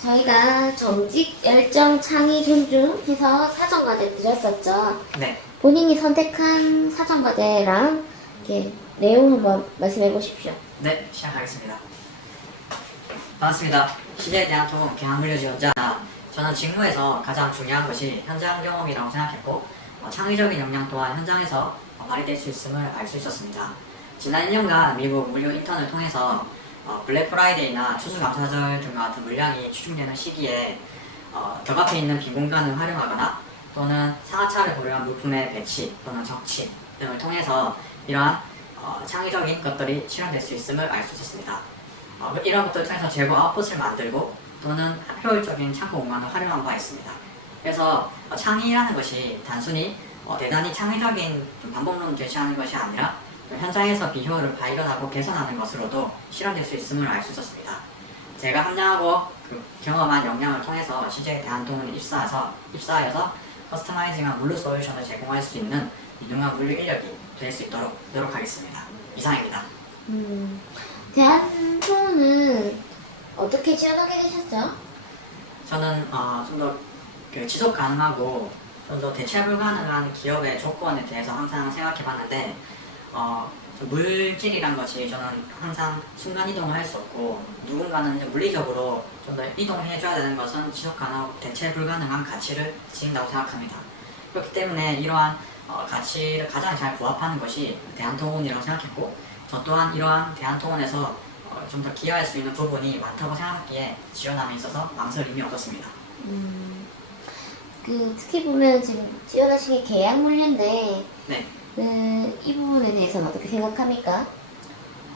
저희가 정직, 열정, 창의, 존중 해서 사전과제 드렸었죠. 네, 본인이 선택한 사전과제랑 이렇게 내용 한번 말씀해 보십시오. 네, 시작하겠습니다. 반갑습니다. 시제대한통운 경항물류 지원자. 저는 직무에서 가장 중요한 것이 현장 경험이라고 생각했고, 창의적인 역량 또한 현장에서 발휘될 수 있음을 알 수 있었습니다. 지난 1년간 미국 물류 인턴을 통해서 블랙 프라이데이나 추수감사절 등과 같은 물량이 추중되는 시기에 벽 앞에 있는 빈 공간을 활용하거나 또는 상하차를 고려한 물품의 배치 또는 적치 등을 통해서 이러한 창의적인 것들이 실현될 수 있음을 알 수 있었습니다. 이러한 것들을 통해서 재고 아웃풋을 만들고 또는 효율적인 창고 공간을 활용한 바 있습니다. 그래서 창의라는 것이 단순히 대단히 창의적인 방법론을 제시하는 것이 아니라 현장에서 비효율을 발견하고 개선하는 것으로도 실현될 수 있음을 알 수 있었습니다. 제가 함량하고 경험한 역량을 통해서 CJ 대한통운에 입사하여서 커스터마이징한 물류 솔루션을 제공할 수 있는 유능한 물류 인력이 될 수 있도록 노력하겠습니다. 이상입니다. 대한통운은 어떻게 지원하게 되셨죠? 저는 좀 더 지속 가능하고 좀 더 대체 불가능한 기업의 조건에 대해서 항상 생각해 봤는데 물질이란 것이 저는 항상 순간 이동을 할 수 없고 누군가는 이제 물리적으로 좀 더 이동해 줘야 되는 것은 지속 가능하고 대체 불가능한 가치를 지닌다고 생각합니다. 그렇기 때문에 이러한 가치를 가장 잘 부합하는 것이 대한통운이라고 생각했고, 저 또한 이러한 대한통운에서 좀 더 기여할 수 있는 부분이 많다고 생각하기에 지원함에 있어서 망설임이 없었습니다. 특히 보면 지금 지원하신 게 계약 물류인데 네. 이 부분에 대해서는 어떻게 생각합니까?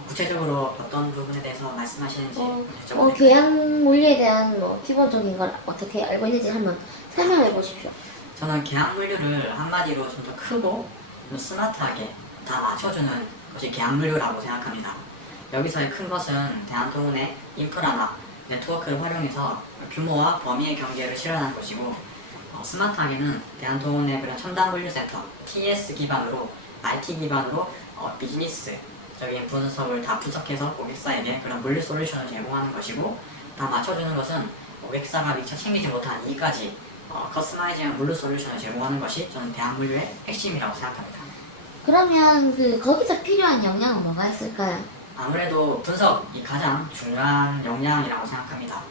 구체적으로 어떤 부분에 대해서 말씀하시는지 여쭤볼까요? 계약 물류에 대한 기본적인 걸 어떻게 알고 있는지 한번 설명해 보십시오. 저는 계약 물류를 한마디로 좀 더 크고 좀 스마트하게 다 맞춰주는 것이 계약 물류라고 생각합니다. 여기서의 큰 것은 대한통운의 인프라나 네트워크를 활용해서 규모와 범위의 경계를 실현하는 것이고, 스마트하게는 대한통운의 그런 첨단 물류센터 TS 기반으로 IT 기반으로 비즈니스적인 분석을 다 분석해서 고객사에게 그런 물류 솔루션을 제공하는 것이고, 다 맞춰주는 것은 고객사가 미처 챙기지 못한 이까지 커스터마이징한 물류 솔루션을 제공하는 것이 저는 대한물류의 핵심이라고 생각합니다. 그러면 거기서 필요한 역량은 뭐가 있을까요? 아무래도 분석이 가장 중요한 역량이라고 생각합니다.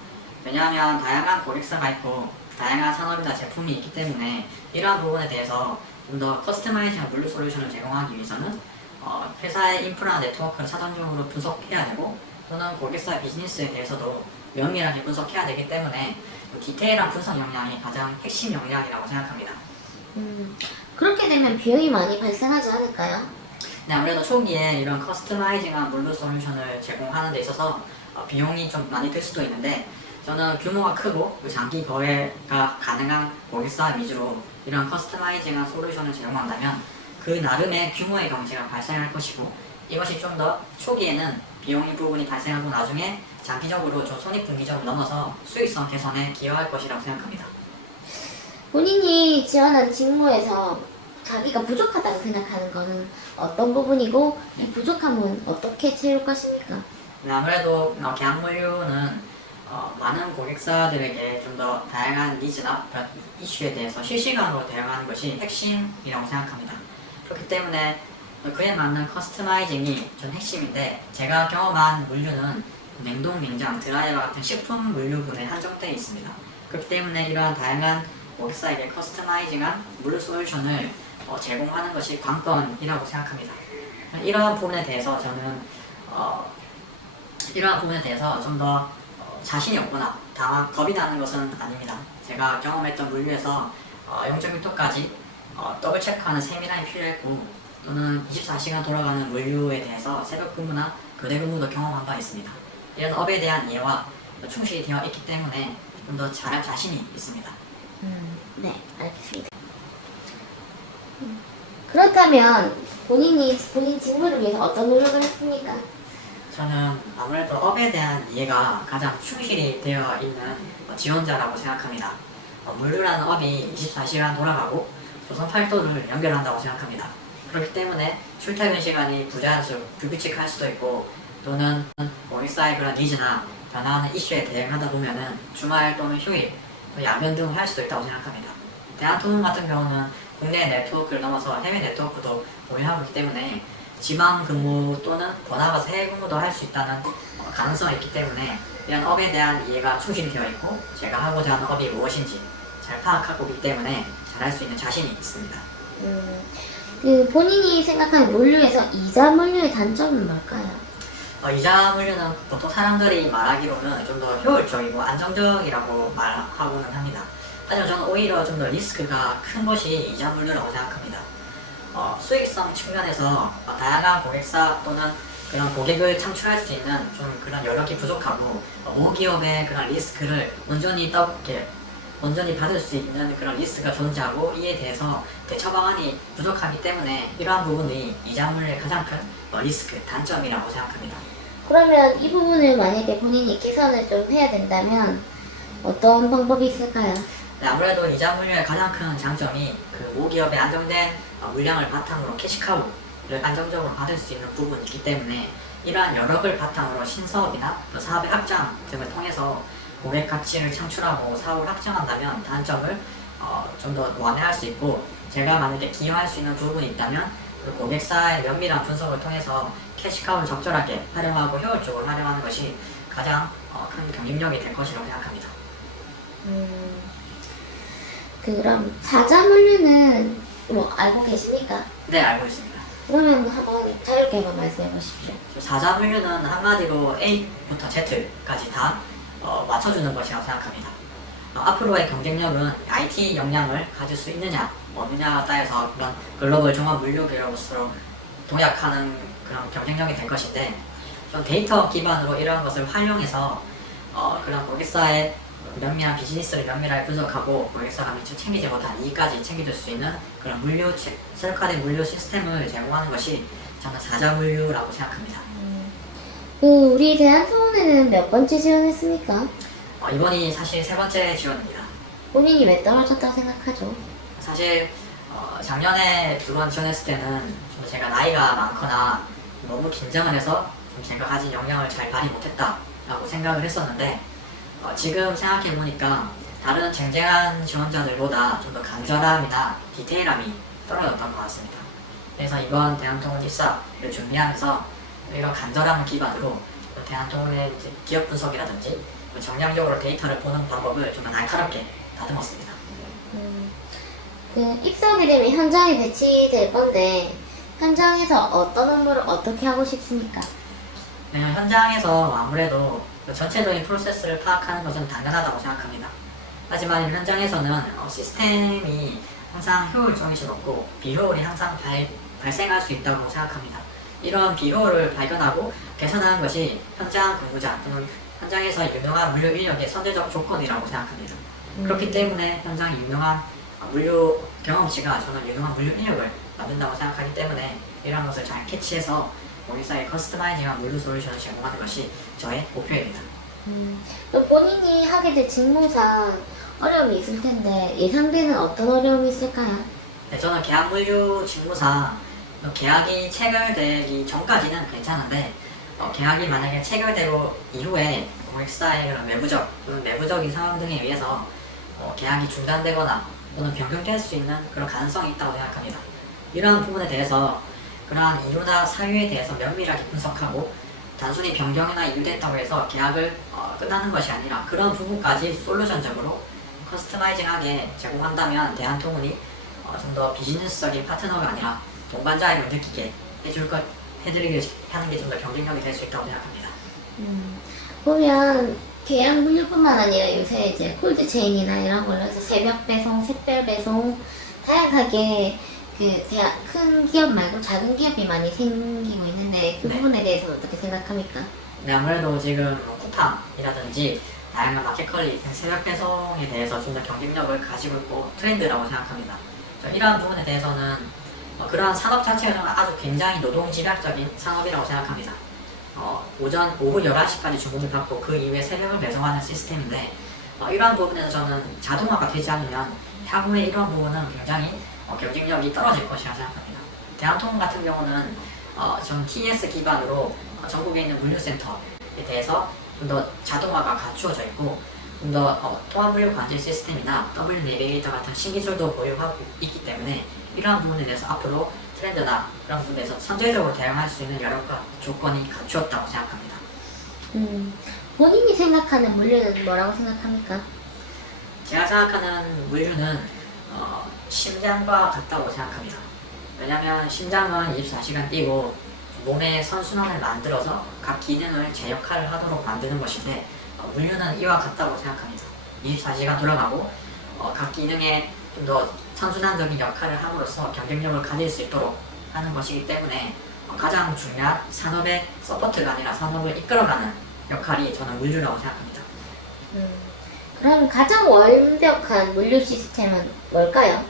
왜냐하면 다양한 고객사가 있고 다양한 산업이나 제품이 있기 때문에 이러한 부분에 대해서 좀 더 커스터마이징한 물류 솔루션을 제공하기 위해서는 회사의 인프라 네트워크를 사전적으로 분석해야 되고, 또는 고객사 비즈니스에 대해서도 면밀하게 분석해야 되기 때문에 디테일한 분석 역량이 가장 핵심 역량이라고 생각합니다. 그렇게 되면 비용이 많이 발생하지 않을까요? 네, 아무래도 초기에 이런 커스터마이징한 물류 솔루션을 제공하는 데 있어서 비용이 좀 많이 들 수도 있는데, 저는 규모가 크고 장기 거래가 가능한 고객사 위주로 이런 커스터마이징한 솔루션을 제공한다면 그 나름의 규모의 경제가 발생할 것이고, 이것이 좀 더 초기에는 비용의 부분이 발생하고 나중에 장기적으로 좀 손익분기점을 넘어서 수익성 개선에 기여할 것이라고 생각합니다. 본인이 지원한 직무에서 자기가 부족하다고 생각하는 거는 어떤 부분이고, 이 부족함은 어떻게 채울 것입니까? 네, 아무래도 계약물류는 많은 고객사들에게 좀 더 다양한 니즈나 그런 이슈에 대해서 실시간으로 대응하는 것이 핵심이라고 생각합니다. 그렇기 때문에 그에 맞는 커스터마이징이 전 핵심인데, 제가 경험한 물류는 냉동, 냉장, 드라이와 같은 식품 물류분에 한정되어 있습니다. 그렇기 때문에 이러한 다양한 고객사에게 커스터마이징한 물류 솔루션을 제공하는 것이 관건이라고 생각합니다. 이러한 부분에 대해서 저는 좀 더 자신이 없거나 겁이 나는 것은 아닙니다. 제가 경험했던 물류에서 0.1도까지 더블 체크하는 세밀함이 필요했고, 또는 24시간 돌아가는 물류에 대해서 새벽 근무나 교대 근무도 경험한 바 있습니다. 이런 업에 대한 이해와 충실이 되어 있기 때문에 좀 더 잘할 자신이 있습니다. 네, 알겠습니다. 그렇다면 본인 직무를 위해서 어떤 노력을 했습니까? 저는 아무래도 업에 대한 이해가 가장 충실히 되어 있는 지원자라고 생각합니다. 물류라는 업이 24시간 돌아가고 조선 팔도를 연결한다고 생각합니다. 그렇기 때문에 출퇴근 시간이 불규칙할 수도 있고, 또는 고객사의 그런 니즈나 변화하는 이슈에 대응하다 보면은 주말 또는 휴일, 또 야근 등을 할 수도 있다고 생각합니다. 대한통운 같은 경우는 국내 네트워크를 넘어서 해외 네트워크도 보유하고 있기 때문에 지방 근무 또는 더 나아가서 해외 근무도 할 수 있다는 가능성이 있기 때문에 이런 업에 대한 이해가 충실히 되어 있고 제가 하고자 하는 업이 무엇인지 잘 파악하고 있기 때문에 잘할 수 있는 자신이 있습니다. 그 본인이 생각하는 물류에서 이자 물류의 단점은 뭘까요? 이자 물류는 보통 사람들이 말하기로는 좀 더 효율적이고 안정적이라고 말하고는 합니다. 하지만 저는 오히려 좀 더 리스크가 큰 것이 이자 물류라고 생각합니다. 수익성 측면에서 다양한 고객사 또는 그런 고객을 창출할 수 있는 좀 그런 여력이 부족하고 모기업의 그런 리스크를 온전히 받을 수 있는 그런 리스크가 존재하고 이에 대해서 대처 방안이 부족하기 때문에 이러한 부분이 이자 물류의 가장 큰 리스크, 단점이라고 생각합니다. 그러면 이 부분을 만약에 본인이 개선을 좀 해야 된다면 어떤 방법이 있을까요? 네, 아무래도 이자 물류의 가장 큰 장점이 그 모기업의 안정된 물량을 바탕으로 캐시카우를 안정적으로 받을 수 있는 부분이 있기 때문에 이러한 여력을 바탕으로 신사업이나 사업의 확장 등을 통해서 고객 가치를 창출하고 사업을 확장한다면 단점을 좀 더 완화할 수 있고 제가 만약에 기여할 수 있는 부분이 있다면 그 고객사의 면밀한 분석을 통해서 캐시카우를 적절하게 활용하고 효율적으로 활용하는 것이 가장 큰 경쟁력이 될 것이라고 생각합니다. 그럼 사자 물류는 뭐 알고 계십니까? 네, 알고 있습니다. 그러면 한번 자유롭게 한번 말씀해 보십시오. 사자 물류는 한마디로 A부터 Z까지 다 맞춰주는 것이라고 생각합니다. 앞으로의 경쟁력은 IT 역량을 가질 수 있느냐, 없느냐에 따라서 그런 글로벌 종합 물류 기업으로 도약하는 그런 경쟁력이 될 것인데, 좀 데이터 기반으로 이러한 것을 활용해서 그런 고객사의 면밀한 비즈니스를 면밀하게 분석하고 고객사가 미처 챙기지 못한 이익까지 챙겨줄 수 있는 그런 셀카된 물류 시스템을 제공하는 것이 저는 사자 물류라고 생각합니다. 우리 대한통운에는 몇 번째 지원했습니까? 이번이 사실 세 번째 지원입니다. 본인이 왜 떨어졌다고 생각하죠? 사실 작년에 두 번 지원했을 때는 좀 제가 나이가 많거나 너무 긴장을 해서 좀 제가 가진 역량을 잘 발휘 못했다라고 생각을 했었는데 지금 생각해보니까 다른 쟁쟁한 지원자들보다 좀 더 간절함이나 디테일함이 떨어졌던 것 같습니다. 그래서 이번 대한통운 입사를 준비하면서 이런 간절함을 기반으로 대한통운의 기업 분석이라든지 정량적으로 데이터를 보는 방법을 좀 더 날카롭게 다듬었습니다. 그 입사하게 되면 현장에 배치될 건데 현장에서 어떤 업무를 어떻게 하고 싶습니까? 네, 현장에서 아무래도 전체적인 프로세스를 파악하는 것은 당연하다고 생각합니다. 하지만 현장에서는 시스템이 항상 효율적일 수 없고 비효율이 항상 발생할 수 있다고 생각합니다. 이런 비효율을 발견하고 개선하는 것이 현장 근무자 또는 현장에서 유능한 물류 인력의 선제적 조건이라고 생각합니다. 그렇기 때문에 현장에 유능한 물류 경험치가 저는 유능한 물류 인력을 만든다고 생각하기 때문에 이러한 것을 잘 캐치해서 고객사에 커스터마이징한 물류 솔루션을 제공하는 것이 저의 목표입니다. 또 본인이 하게 될 직무상 어려움이 있을 텐데 예상되는 어떤 어려움이 있을까요? 네, 저는 계약 물류 직무상 계약이 체결되기 전까지는 괜찮은데 계약이 만약에 체결되고 이후에 고객사의 그런 외부적 또는 내부적인 상황 등에 의해서 계약이 중단되거나 또는 변경될 수 있는 그런 가능성이 있다고 생각합니다. 이러한 부분에 대해서 그러한 이유나 사유에 대해서 면밀하게 분석하고 단순히 변경이나 이유됐다고 해서 계약을 끝나는 것이 아니라 그런 부분까지 솔루션적으로 커스터마이징하게 제공한다면 대한통운이 좀 더 비즈니스적인 파트너가 아니라 동반자임을 느끼게 해드리게 하는 게 좀 더 경쟁력이 될 수 있다고 생각합니다. 보면 계약 물류뿐만 아니라 요새 이제 콜드체인이나 이런 걸로 해서 새벽 배송, 샛별 배송 다양하게 큰 기업 말고 작은 기업이 많이 생기고 있는데 그 네. 부분에 대해서는 어떻게 생각합니까? 네, 아무래도 지금 쿠팡이라든지 다양한 마켓컬리 새벽 배송에 대해서 좀 더 경쟁력을 가지고 있고 트렌드라고 생각합니다. 이러한 부분에 대해서는 그러한 산업 자체가 아주 굉장히 노동집약적인 산업이라고 생각합니다. 오후 11시까지 주문을 받고 그 이후에 새벽을 배송하는 시스템인데 이러한 부분에서 저는 자동화가 되지 않으면 향후에 이러한 부분은 굉장히 경쟁력이 떨어질 것이라 생각합니다. 대한통운 같은 경우는 전 TS 기반으로 전국에 있는 물류센터에 대해서 좀 더 자동화가 갖추어져 있고 좀 더 통합 물류 관제 시스템이나 W 내비게이터 같은 신기술도 보유하고 있기 때문에 이러한 부분에 대해서 앞으로 트렌드나 그런 부분에서 선제적으로 대응할 수 있는 여러 가지 조건이 갖추었다고 생각합니다. 본인이 생각하는 물류는 뭐라고 생각합니까? 제가 생각하는 물류는 심장과 같다고 생각합니다. 왜냐하면 심장은 24시간 뛰고 몸의 선순환을 만들어서 각 기능을 제 역할을 하도록 만드는 것인데 물류는 이와 같다고 생각합니다. 24시간 돌아가고 각 기능에 좀 더 선순환적인 역할을 함으로써 경쟁력을 가질 수 있도록 하는 것이기 때문에 가장 중요한 산업의 서포트가 아니라 산업을 이끌어가는 역할이 저는 물류라고 생각합니다. 그럼 가장 완벽한 물류 시스템은 뭘까요?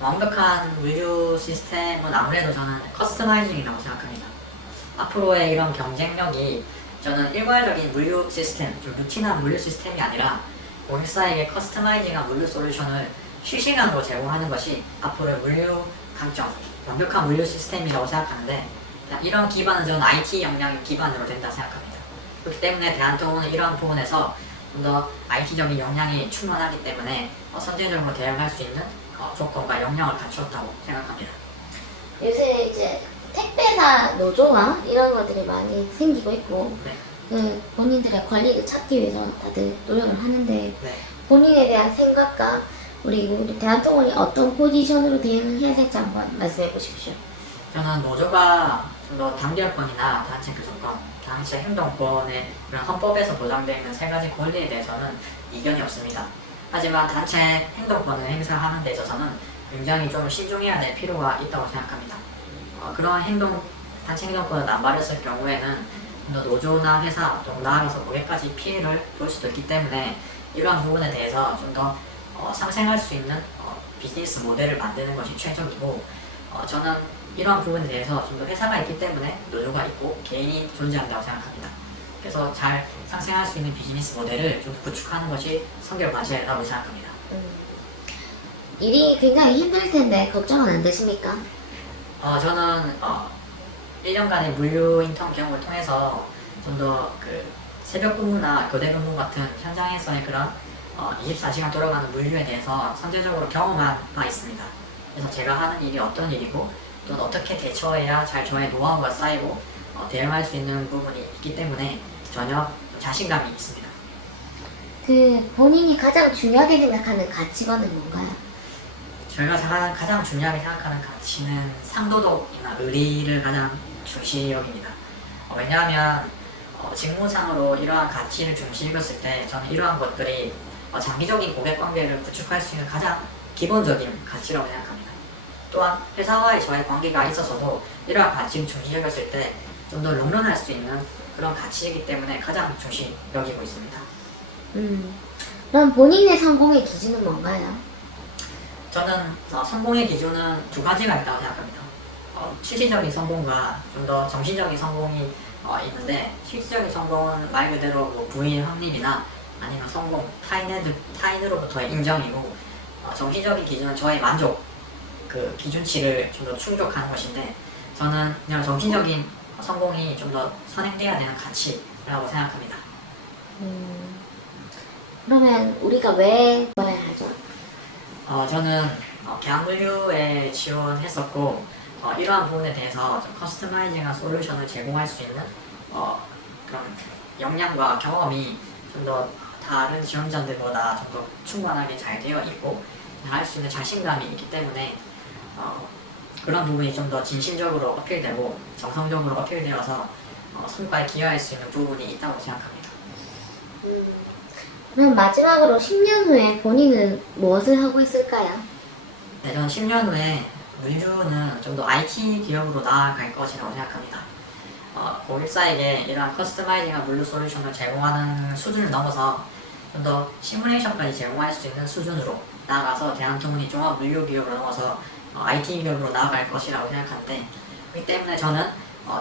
완벽한 물류 시스템은 아무래도 저는 커스터마이징이라고 생각합니다. 앞으로의 이런 경쟁력이 저는 일괄적인 물류 시스템, 좀 루틴한 물류 시스템이 아니라 고객사에게 커스터마이징한 물류 솔루션을 실시간으로 제공하는 것이 앞으로의 물류 강점, 완벽한 물류 시스템이라고 생각하는데 이런 기반은 저는 IT 역량이 기반으로 된다 생각합니다. 그렇기 때문에 대한통운은 이러한 부분에서 좀 더 IT적인 역량이 충분하기 때문에 선제적으로 대응할 수 있는 조건과 역량을 갖추었다고 생각합니다. 요새 이제 택배사 노조와 이런 것들이 많이 생기고 있고 네. 그 본인들의 권리를 찾기 위해서 다들 노력을 하는데 네. 본인에 대한 생각과 우리 대한통운이 어떤 포지션으로 대응해야 될지 한번 말씀해 보십시오. 저는 노조가 좀 더 단결권이나 단체 교섭권, 단체 행동권의 그런 헌법에서 보장되어 있는 세 가지 권리에 대해서는 이견이 없습니다. 하지만 단체 행동권을 행사하는 데 있어서는 굉장히 좀 신중해야 될 필요가 있다고 생각합니다. 그런 단체 행동권을 남발했을 경우에는 좀 더 노조나 회사, 또 나아가서 고객까지 피해를 볼 수도 있기 때문에 이러한 부분에 대해서 좀 더 상생할 수 있는 비즈니스 모델을 만드는 것이 최적이고 저는 이러한 부분에 대해서 좀 더 회사가 있기 때문에 노조가 있고 개인이 존재한다고 생각합니다. 그래서 잘 상생할 수 있는 비즈니스 모델을 좀 구축하는 것이 성격 과제라고 생각합니다. 일이 굉장히 힘들 텐데 걱정은 안 되십니까? 저는 1년간의 물류 인턴 경험을 통해서 좀 더 그 새벽 근무나 교대 근무 같은 현장에서의 그런 24시간 돌아가는 물류에 대해서 선제적으로 경험한 바 있습니다. 그래서 제가 하는 일이 어떤 일이고 또 어떻게 대처해야 잘 저의 노하우가 쌓이고 대응할 수 있는 부분이 있기 때문에 전혀 자신감이 있습니다. 그 본인이 가장 중요하게 생각하는 가치관은 뭔가요? 저희가 가장 중요하게 생각하는 가치는 상도덕이나 의리를 가장 중시 여깁니다. 왜냐하면 직무상으로 이러한 가치를 중시 여겼을 때 저는 이러한 것들이 장기적인 고객 관계를 구축할 수 있는 가장 기본적인 가치라고 생각합니다. 또한 회사와의 저의 관계가 있어서도 이러한 가치를 중시 여겼을 때 좀 더 롱런할 수 있는 그런 가치이기 때문에 가장 중시 여기고 있습니다. 그럼 본인의 성공의 기준은 뭔가요? 저는 성공의 기준은 두 가지가 있다고 생각합니다. 실질적인 성공과 좀 더 정신적인 성공이 있는데 실질적인 성공은 말 그대로 뭐 부인 확립이나 아니면 성공, 타인으로부터의 인정이고 정신적인 기준은 저의 만족, 그 기준치를 좀 더 충족하는 것인데 저는 그냥 정신적인 성공이 좀 더 선행돼야 되는 가치라고 생각합니다. 그러면 우리가 왜 뭐야 하죠? 저는 계약물류에 지원했었고 이러한 부분에 대해서 좀 커스터마이징한 솔루션을 제공할 수 있는 그런 역량과 경험이 좀 더 다른 지원자들보다 좀 더 충분하게 잘 되어 있고 할 수 있는 자신감이 있기 때문에 그런 부분이 좀 더 진심적으로 어필되고 정성적으로 어필되어서 성과에 기여할 수 있는 부분이 있다고 생각합니다. 그럼 마지막으로 10년 후에 본인은 무엇을 하고 있을까요? 네, 저는 10년 후에 물류는 좀 더 IT 기업으로 나아갈 것이라고 생각합니다. 고객사에게 이러한 커스터마이징한 물류 솔루션을 제공하는 수준을 넘어서 좀 더 시뮬레이션까지 제공할 수 있는 수준으로 나아가서 대한통운이 종합 물류 기업으로 넘어서 IT 기업으로 나아갈 것이라고 생각하는데 그렇기 때문에 저는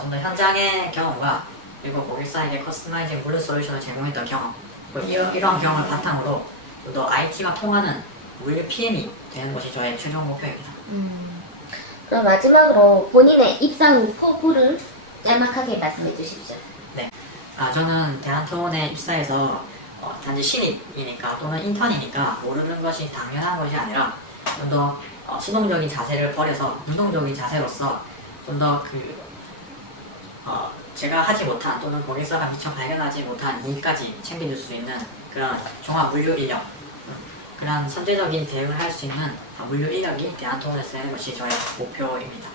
좀 더 현장의 경험과 그리고 고객사에게 커스터마이징 물류 솔루션을 제공했던 경험 이러한 경험을 바탕으로 좀 더 IT와 통하는 물류 PM이 되는 것이 저의 최종 목표입니다. 그럼 마지막으로 본인의 입사 후 포부를 짤막하게 말씀해 주십시오. 네, 저는 대한통운에 입사해서 단지 신입이니까 또는 인턴이니까 모르는 것이 당연한 것이 아니라 좀 더 수동적인 자세를 버려서 능동적인 자세로서 좀 더 제가 하지 못한 또는 고객사가 미처 발견하지 못한 이익까지 챙겨줄 수 있는 그런 종합 물류 인력, 그런 선제적인 대응을 할 수 있는 물류 인력이 대한통운에 쓰는 것이 저의 목표입니다.